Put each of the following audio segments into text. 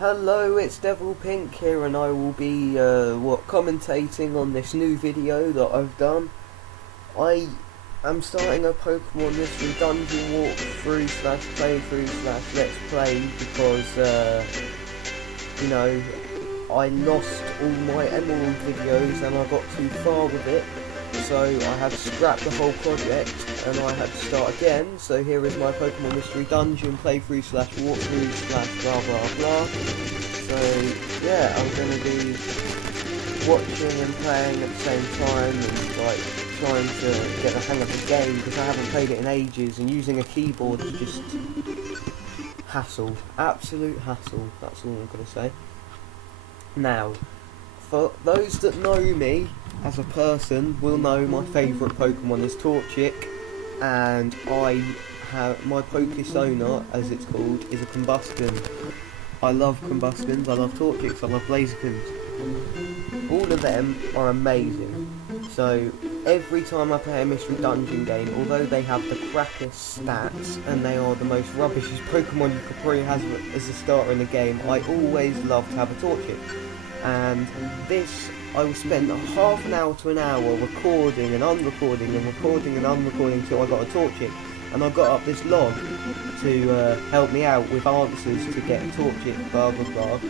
Hello, it's Devil Pink here, and I will be commentating on this new video that I've done. I am starting a Pokemon Mystery Dungeon walkthrough slash playthrough slash let's play because I lost all my Emerald videos and I got too far with it, so I had to scrap the whole project and I had to start again. So here is my Pokemon Mystery Dungeon playthrough slash walkthrough slash blah blah blah. So yeah, I'm going to be watching and playing at the same time and like trying to get the hang of the game because I haven't played it in ages, and using a keyboard is just hassle, absolute hassle, that's all I'm going to say. Now, for those that know me as a person will know my favourite Pokemon is Torchic, and my Pokesona, as it's called, is a Combusken. I love Combustions, I love Torchics, I love Blazikens. All of them are amazing. So every time I play a Mystery Dungeon game, although they have the crappiest stats and they are the most rubbishest Pokemon you could probably have as a starter in the game, I always love to have a Torchic. And this, I will spend half an hour to an hour recording and unrecording and recording and unrecording until I got a Torchic. And I got up this log to help me out with answers to get a Torchic, blah blah blah.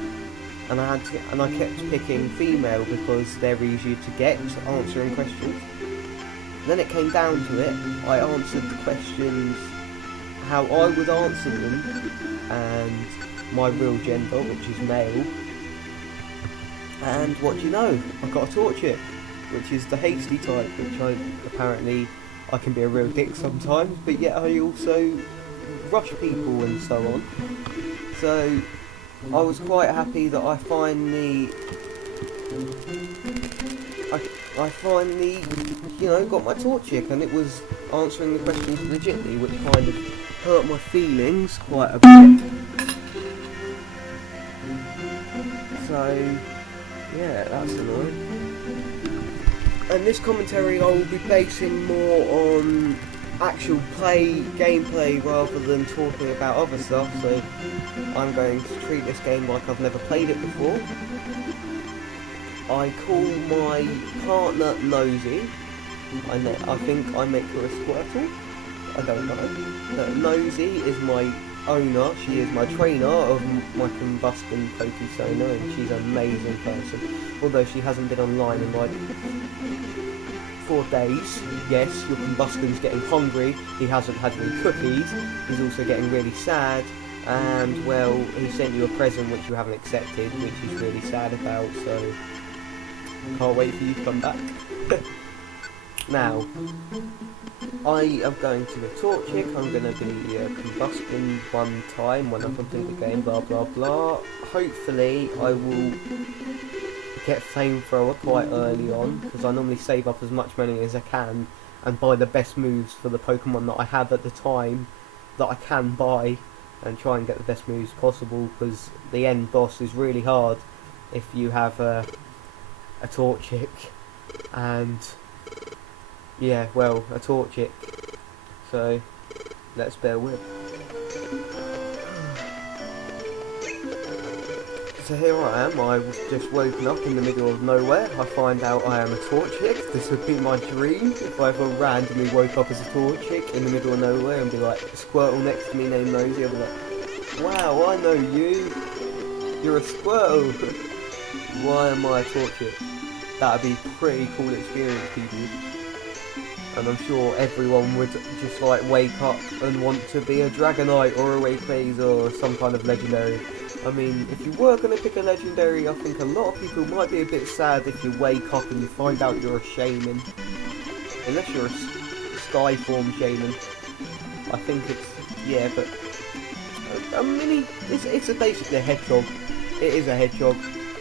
And I kept picking female because they're easier to get, answering questions. Then it came down to it, I answered the questions how I would answer them, and my real gender, which is male. And what do you know? I got a Torchic, which is the hasty type, which I can be a real dick sometimes, but yet I also rush people and so on. So I was quite happy that I finally got my Torchic, and it was answering the questions legitly, which kind of hurt my feelings quite a bit. So yeah, that's annoying. And this commentary I will be basing more on actual gameplay rather than talking about other stuff, so I'm going to treat this game like I've never played it before. I call my partner Nosy. I think I make her a Squirtle. I don't know. But Nosy is my owner, she is my trainer of my Combusken Pokesona, and she's an amazing person. Although she hasn't been online in like 4 days. Yes, your Combusken's getting hungry, he hasn't had any cookies, he's also getting really sad, and well, he sent you a present which you haven't accepted, which he's really sad about, so can't wait for you to come back. Now, I am going to the Torchic, I'm going to be Combusken one time when I complete the game, blah blah blah. Hopefully I will get Flamethrower quite early on, because I normally save up as much money as I can and buy the best moves for the Pokemon that I have at the time that I can buy, and try and get the best moves possible, because the end boss is really hard if you have a Torchic, and yeah, well, a Torchic, so let's bear with. So here I am, I've just woken up in the middle of nowhere, I find out I am a Torchic. This would be my dream if I ever randomly woke up as a Torchic in the middle of nowhere and be like, a Squirtle next to me named Nosy, I'd be like, wow, I know you, you're a Squirtle, why am I a Torchic? That'd be a pretty cool experience, people. And I'm sure everyone would just like wake up and want to be a Dragonite or a Rayquaza or some kind of legendary. I mean, if you were going to pick a legendary, I think a lot of people might be a bit sad if you wake up and you find out you're a Shaman. Unless you're a Skyform Shaman. I think it's, yeah, but a mini, it's basically a hedgehog. It is a hedgehog.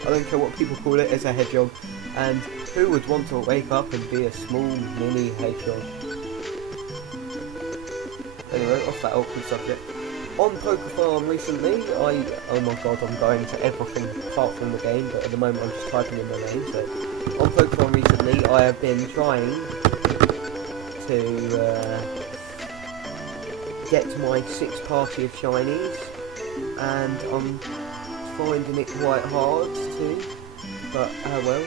I don't care what people call it, it's a hedgehog. And who would want to wake up and be a small mini hedgehog? Anyway, off that awkward subject. On Pokefarm recently, oh my god, I'm going to everything apart from the game, but at the moment I'm just typing in my name, so. On Pokefarm recently, I have been trying to get my 6th party of shinies, and I'm finding it quite hard too, but well,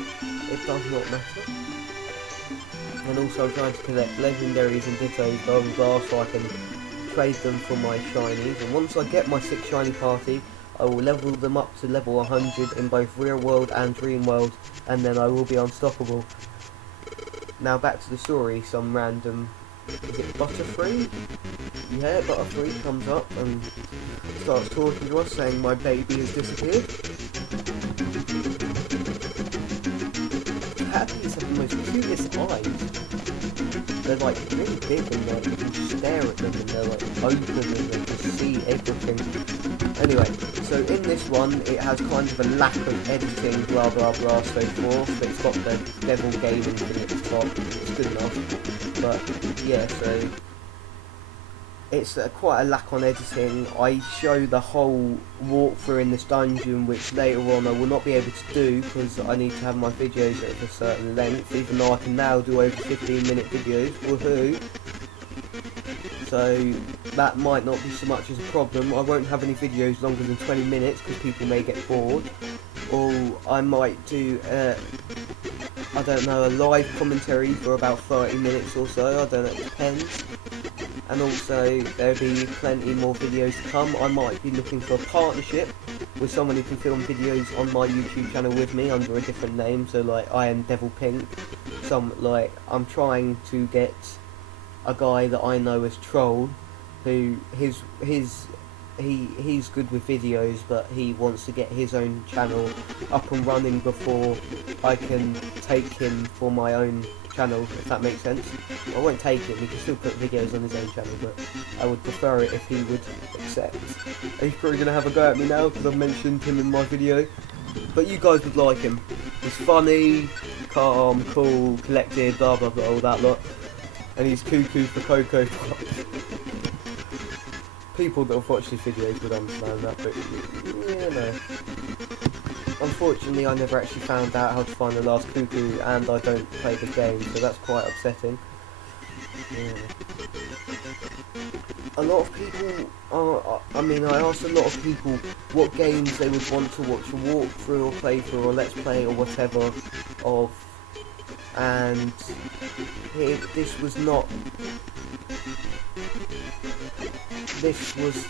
it does not matter. And also I'm trying to collect legendaries and dittos, blah blah blah, so I can trade them for my shinies. And once I get my 6 shiny party, I will level them up to level 100 in both real world and dream world, and then I will be unstoppable. Now back to the story. Some random, is it Butterfree? Yeah, Butterfree comes up and starts talking to us, saying my baby has disappeared. Catties have the most cutest eyes. They're like really big and like you can stare at them and they're like open and they can see everything. Anyway, so in this one it has kind of a lack of editing, blah blah blah, so forth. But it's got the devil gaming thing at the top. It's good enough. But yeah, so it's quite a lack on editing. I show the whole walkthrough in this dungeon, which later on I will not be able to do because I need to have my videos at a certain length, even though I can now do over 15-minute videos. Woohoo! So that might not be so much as a problem. I won't have any videos longer than 20 minutes because people may get bored. Or I might do, I don't know, a live commentary for about 30 minutes or so. I don't know, it depends. And also there'll be plenty more videos to come. I might be looking for a partnership with someone who can film videos on my YouTube channel with me under a different name. So like I am Devil Pink. I'm trying to get a guy that I know as Troll, who he's good with videos, but he wants to get his own channel up and running before I can take him for my own channel, if that makes sense. I won't take him, he can still put videos on his own channel, but I would prefer it if he would accept. He's probably going to have a go at me now because I've mentioned him in my video, but you guys would like him. He's funny, calm, cool, collected, blah blah blah, all that lot. And he's cuckoo for Cocoa Pops. People that have watched these videos would understand that, but yeah, no. Unfortunately, I never actually found out how to find the last cuckoo, and I don't play the game, so that's quite upsetting. Yeah. A lot of people I asked a lot of people what games they would want to watch a walkthrough or playthrough or let's play or whatever of, and this was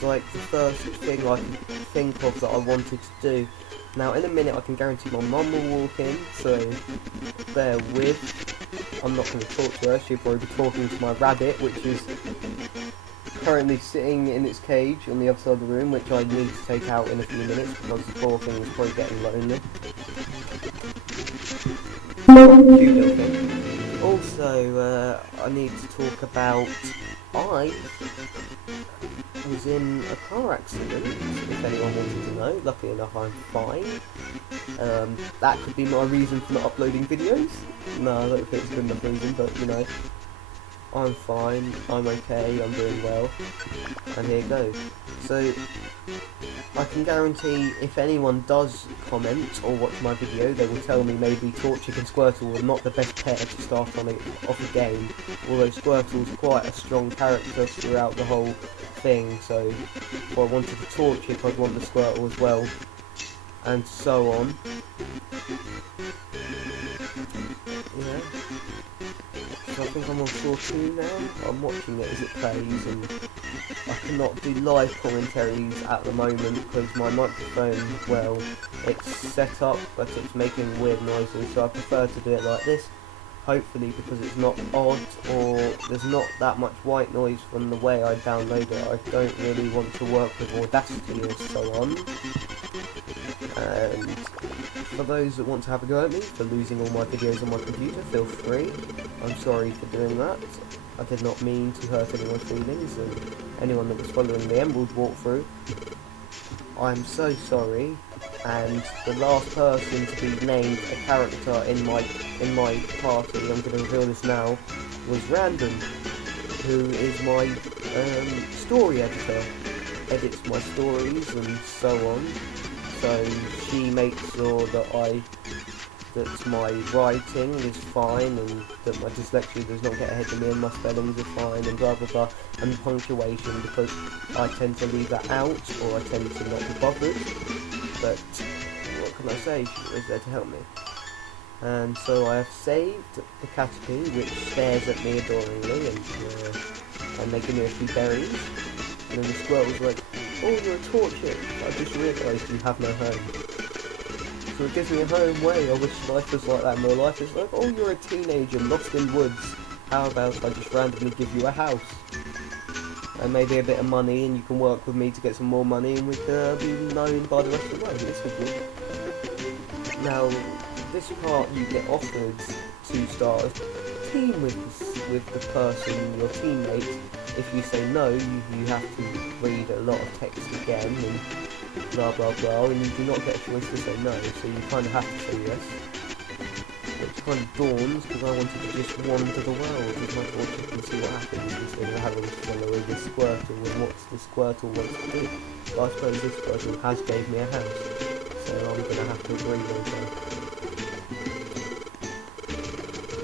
like the first thing I could think of that I wanted to do. Now in a minute I can guarantee my mum will walk in, so bear with. I'm not going to talk to her, she'll probably be talking to my rabbit, which is currently sitting in its cage on the other side of the room, which I need to take out in a few minutes because the poor thing is probably getting lonely. Cute little thing. Also, I need to talk about, I was in a car accident, if anyone wanted to know. Luckily enough I'm fine. That could be my reason for not uploading videos. No, I don't think it's a good enough reason, but you know, I'm fine, I'm okay, I'm doing well, and here goes. So, I can guarantee if anyone does comment or watch my video, they will tell me maybe Torchic and Squirtle are not the best pair to start off a game, although Squirtle's quite a strong character throughout the whole thing, so if I wanted the Torchic, I'd want the Squirtle as well, and so on. Yeah. So I think I'm on floor 2 now. I'm watching it as it plays, and I cannot do live commentaries at the moment because my microphone, well, it's set up but it's making weird noises, so I prefer to do it like this. Hopefully, because it's not odd or there's not that much white noise from the way I download it. I don't really want to work with Audacity or so on. And for those that want to have a go at me for losing all my videos on my computer, feel free. I'm sorry for doing that. I did not mean to hurt anyone's feelings, and anyone that was following the Emerald walkthrough, I'm so sorry. And the last person to be named a character in my party, I'm going to reveal this now, was Random, who is my story editor. Edits my stories and so on. So she makes sure that my writing is fine and that my dyslexia does not get ahead of me and my spellings are fine and blah blah blah, and punctuation, because I tend to leave that out or I tend to not be bothered. but what can I say? She was there to help me. And so I have saved the caterpie, which stares at me adoringly, and they give me a few berries. And then the squirrel's like, oh, you're a torture. I just realised you have no home. So it gives me a home way. I wish life was like that in real life. It's like, oh, you're a teenager lost in woods. How about I just randomly give you a house? And maybe a bit of money, and you can work with me to get some more money, and we can be known by the rest of the way. This would be. Now, this part you get offered to start a team with the person, your teammate. If you say no, you have to read a lot of text again, and blah blah blah, and you do not get a choice to say no, so you kind of have to say yes. Which kind of dawns, because I wanted to just wander the world with my torch and see what happens, instead of having to follow the Squirtle and what the Squirtle wants to do. But I suppose this Squirtle has gave me a house, so I'm going to have to agree with her.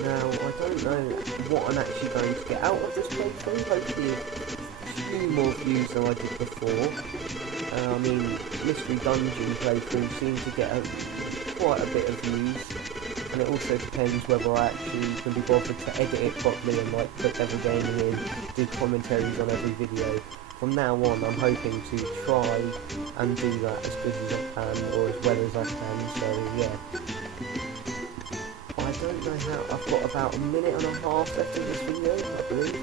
Now, I don't know what I'm actually going to get out of this playthrough. Hopefully a few more views than I did before. I mean, Mystery Dungeon playthrough seems to get quite a bit of views. And it also depends whether I actually can be bothered to edit it properly and like put every game in, do commentaries on every video. From now on, I'm hoping to try and do that as good as I can, or as well as I can, so yeah. I don't know how, I've got about a minute and a half left of this video, I believe.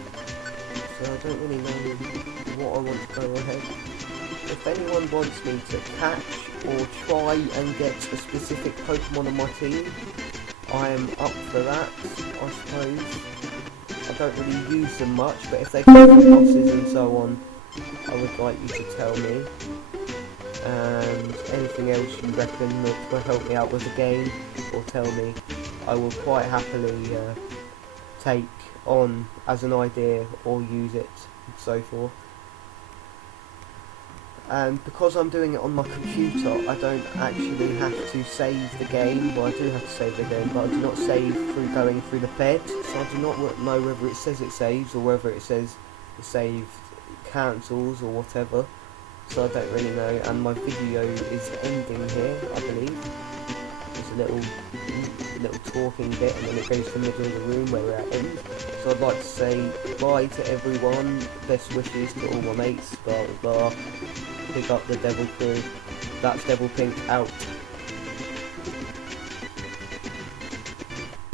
So I don't really know what I want to go ahead. If anyone wants me to catch or try and get a specific Pokemon on my team, I am up for that, I suppose. I don't really use them much, but if they come from bosses and so on, I would like you to tell me. And anything else you reckon that will help me out with the game, or tell me, I will quite happily take on as an idea or use it and so forth. And because I'm doing it on my computer, I don't actually have to save the game. Well, I do have to save the game, but I do not save through going through the bed. So I do not know whether it says it saves or whether it says the save cancels or whatever. So I don't really know. And my video is ending here, I believe. There's a little talking bit, and then it goes to the middle of the room where it ends. So I'd like to say bye to everyone. Best wishes to all my mates. Blah blah blah. Pick up the Devil Crew. That's Devil Pink out.